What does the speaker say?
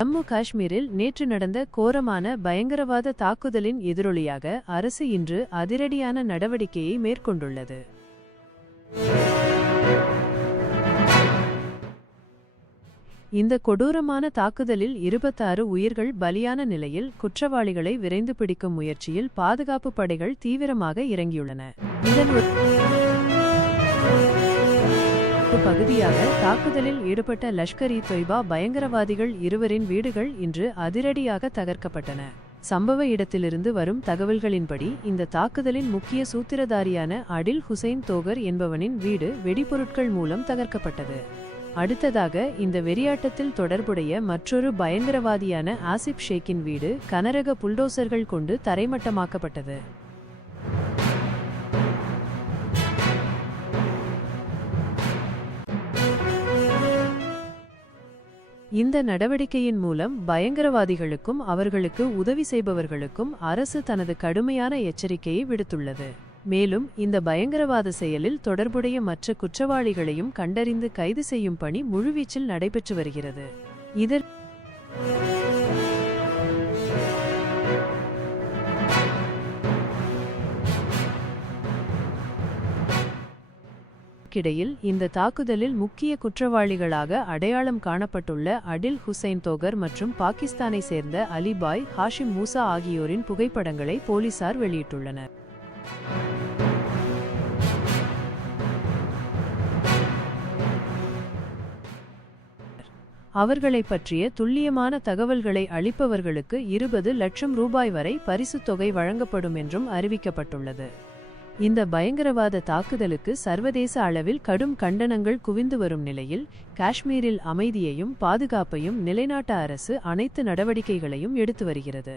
ஜம்மு காஷ்மீரில் நேற்று நடந்த கோரமான பயங்கரவாத தாக்குதலின் எதிரொலியாக அரசு இன்று அதிரடியான நடவடிக்கையை மேற்கொண்டுள்ளது. இந்த கொடூரமான தாக்குதலில் 26 உயிர்கள் பலியான நிலையில் குற்றவாளிகளை விரைந்து பிடிக்கும் முயற்சியில் பாதுகாப்பு படைகள் தீவிரமாக இறங்கியுள்ளன. இதன் ஒரு பகுதியாக தாக்குதலில் ஈடுபட்ட லஷ்கர்-இ-தொய்பா பயங்கரவாதிகள் இருவரின் வீடுகள் இன்று அதிரடியாக தகர்க்கப்பட்டன. சம்பவ இடத்திலிருந்து வரும் தகவல்களின்படி இந்த தாக்குதலின் முக்கிய சூத்திரதாரியான அடில் ஹுசைன் தோகர் என்பவனின் வீடு வெடிபொருட்கள் மூலம் தகர்க்கப்பட்டது. அடுத்ததாக இந்த வெறியாட்டத்தில் தொடர்புடைய மற்றொரு பயங்கரவாதியான ஆசிப் ஷேக்கின் வீடு கனரக புல்டோசர்கள் கொண்டு தரைமட்டமாக்கப்பட்டது. இந்த நடவடிக்கையின் மூலம் பயங்கரவாதிகளுக்கும் அவர்களுக்கு உதவி செய்பவர்களுக்கும் அரசு தனது கடுமையான எச்சரிக்கையை விடுத்துள்ளது. மேலும் இந்த பயங்கரவாத செயலில் தொடர்புடைய மற்ற குற்றவாளிகளையும் கண்டறிந்து கைது செய்யும் பணி முழுவீச்சில் நடைபெற்று வருகிறது. இதற்கிடையில் இந்த தாக்குதலில் முக்கிய குற்றவாளிகளாக அடையாளம் காணப்பட்டுள்ள அடில் ஹுசைன் தோகர் மற்றும் பாகிஸ்தானை சேர்ந்த அலிபாய் ஹாஷிம் மூசா ஆகியோரின் புகைப்படங்களை போலீசார் வெளியிட்டுள்ளனர். அவர்களை பற்றிய துல்லியமான தகவல்களை அளிப்பவர்களுக்கு 20 லட்சம் ரூபாய் வரை பரிசுத் தொகை வழங்கப்படும் என்றும் அறிவிக்கப்பட்டுள்ளது. இந்த பயங்கரவாத தாக்குதலுக்கு சர்வதேச அளவில் கடும் கண்டனங்கள் குவிந்து வரும் நிலையில் காஷ்மீரில் அமைதியையும் பாதுகாப்பையும் நிலைநாட்ட அரசு அனைத்து நடவடிக்கைகளையும் எடுத்து வருகிறது.